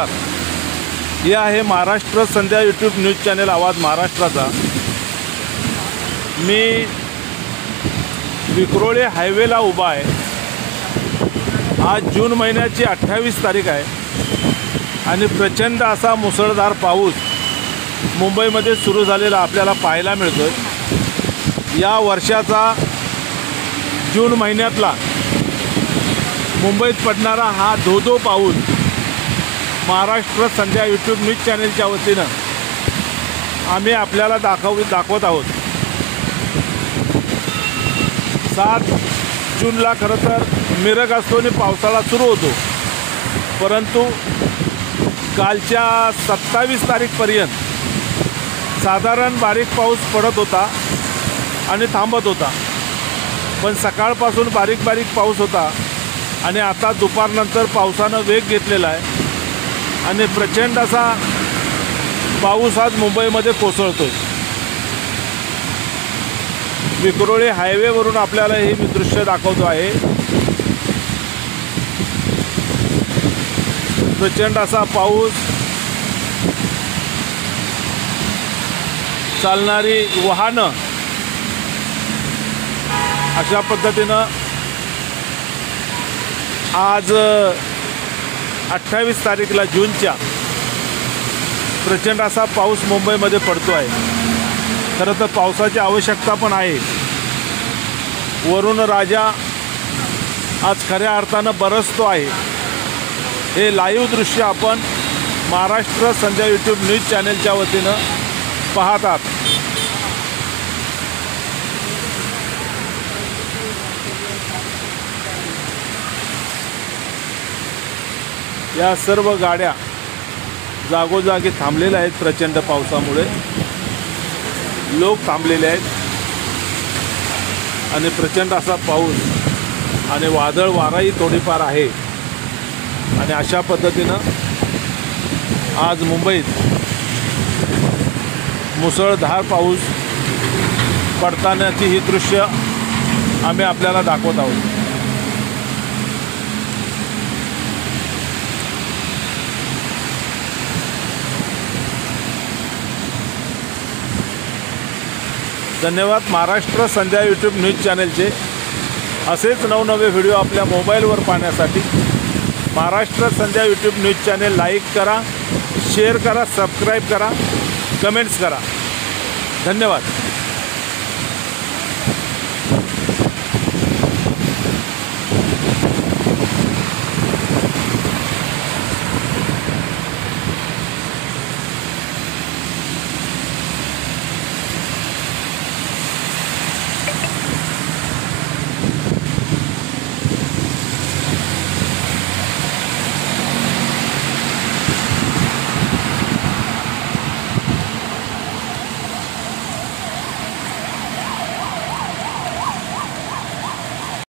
हे आहे महाराष्ट्र संध्या YouTube news channel आवाज महाराष्ट्राचा। मी विक्रोळी हायवेला उभा आहे। आज जून महिन्याची 28 तारीख आहे आणि प्रचंड असा मुसळधार पाऊस मुंबईमध्ये सुरू झालेला आपल्याला पाहायला मिळतोय। या वर्षाचा जून महिन्यातला मुंबईत पडणारा हा धो-धो पाऊस महाराष्ट्र संध्या यूट्यूब न्यूज चॅनलच्या वतीनं आम्ही आपल्याला दाखवत आहोत। 7 जूनला खरं तर मिरग असतो आणि पावसाळा सुरू होतो, परंतु कालच्या 27 तारीखपर्यंत साधारण बारीक पाऊस पडत होता आणि थांबत होता, पण सकाळपासून बारीक बारीक पाऊस होता आणि आता दुपारनंतर पावसानं वेग घेतलेला आहे आणि प्रचंड असा पाऊस आज मुंबईमध्ये कोसळतोय। विक्रोळी हायवेवरून आपल्याला हे मी दृश्य दाखवतो आहे। प्रचंड असा पाऊस, चालणारी वाहनं अशा पद्धतीनं आज 28 तारीखला जूनच्या प्रचंड असा पाऊस मुंबईमध्ये पडतो आहे। खरं तर पावसाची आवश्यकता पण आहे। वरुण राजा आज खऱ्या अर्थानं बरसतो आहे। हे लाईव्ह दृश्य आपण महाराष्ट्र संध्या यूट्यूब न्यूज चॅनलच्या वतीनं पाहतात। या सर्व गाड्या जागोजागी थांबलेल्या आहेत। प्रचंड पावसामुळे लोक थांबलेले आहेत आणि प्रचंड असा पाऊस आणि वादळ वाराही थोडीफार आहे आणि अशा पद्धतीनं आज मुंबईत मुसळधार पाऊस पडतानाची ही दृश्य आम्ही आपल्याला दाखवत आहोत। धन्यवाद महाराष्ट्र संध्या यूट्यूब न्यूज चॅनलचे। असेच नवनवे व्हिडिओ आपल्या मोबाईलवर पाहण्यासाठी महाराष्ट्र संध्या यूट्यूब न्यूज चॅनल लाईक करा, शेअर करा, सबस्क्राईब करा, कमेंट्स करा। धन्यवाद।